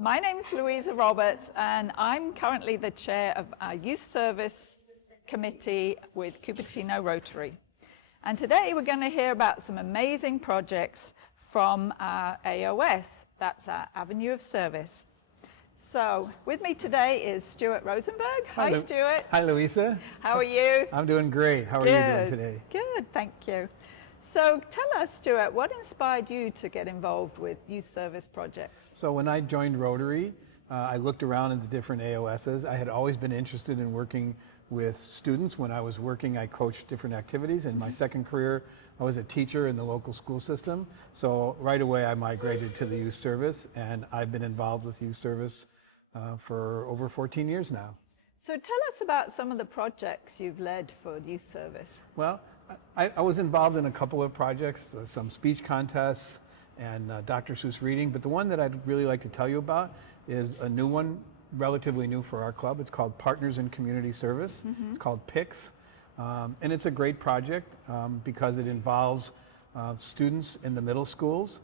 My name is Louisa Roberts, and I'm currently the chair of our Youth Service Committee with Cupertino Rotary. And today we're going to hear about some amazing projects from our AOS, that's our Avenue of Service. So with me today is Stuart Rosenberg. Hi, Stuart. Hi, Louisa. How are you? I'm doing great. How are you doing today? Good, thank you. So tell us, Stuart, what inspired you to get involved with youth service projects? So when I joined Rotary, I looked around at the different AOSs. I had always been interested in working with students. When I was working, I coached different activities. In my second career, I was a teacher in the local school system. So right away, I migrated to the youth service, and I've been involved with youth service for over 14 years now. So tell us about some of the projects you've led for youth service. Well, I was involved in a couple of projects, some speech contests and Dr. Seuss reading, but the one that I'd really like to tell you about is a new one, relatively new for our club. It's called Partners in Community Service. It's called PICS, and it's a great project because it involves students in the middle schools,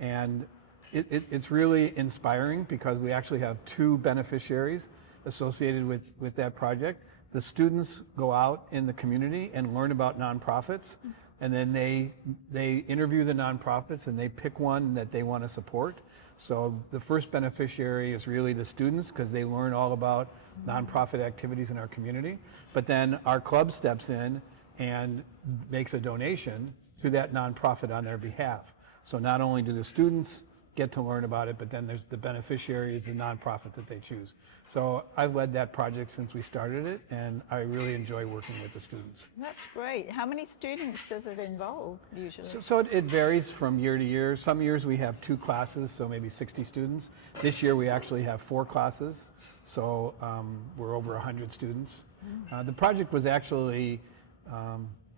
and it's really inspiring because we actually have two beneficiaries associated with that project. The students go out in the community and learn about nonprofits, and then they interview the nonprofits and they pick one that they want to support. So the first beneficiary is really the students because they learn all about nonprofit activities in our community. But then our club steps in and makes a donation to that nonprofit on their behalf. So not only do the students get to learn about it, but then there's the beneficiary is the nonprofit that they choose. So I've led that project since we started it, and I really enjoy working with the students. That's great. How many students does it involve usually? So it varies from year to year. Some years we have 2 classes, so maybe 60 students. This year we actually have 4 classes, so we're over 100 students. The project was actually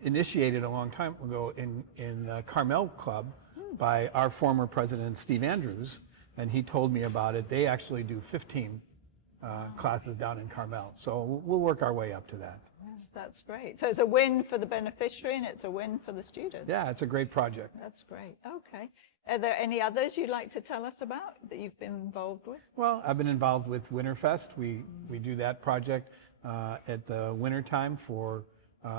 initiated a long time ago in Carmel Club by our former president, Steve Andrews, and he told me about it. They actually do 15 classes down in Carmel, so we'll work our way up to that. Yeah, that's great. So it's a win for the beneficiary and it's a win for the students. Yeah, it's a great project. That's great. Okay. Are there any others you'd like to tell us about that you've been involved with? Well, I've been involved with Winterfest. We do that project at the winter time for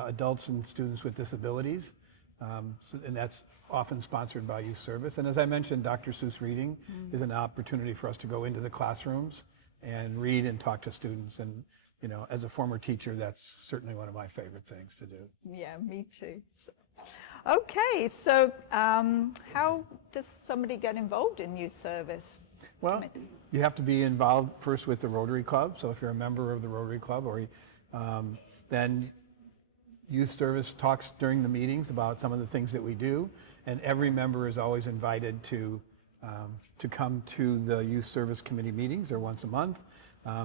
adults and students with disabilities. And that's often sponsored by youth service. And as I mentioned, Dr. Seuss reading is an opportunity for us to go into the classrooms and read and talk to students. And, you know, as a former teacher, that's certainly one of my favorite things to do. Yeah, me too. Okay, so how does somebody get involved in youth service? Well, you have to be involved first with the Rotary Club. So if you're a member of the Rotary Club, or then youth service talks during the meetings about some of the things that we do, and every member is always invited to come to the youth service committee meetings. They're once a month.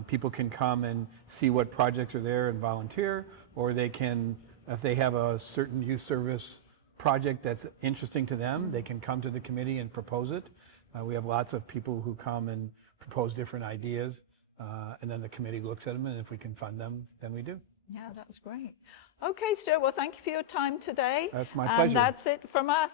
People can come and see what projects are there and volunteer, or they can, if they have a certain youth service project that's interesting to them, they can come to the committee and propose it. We have lots of people who come and propose different ideas, and then the committee looks at them, and if we can fund them, then we do. Yeah, that's great. Okay, Stuart, well, thank you for your time today. That's my pleasure. And that's it from us.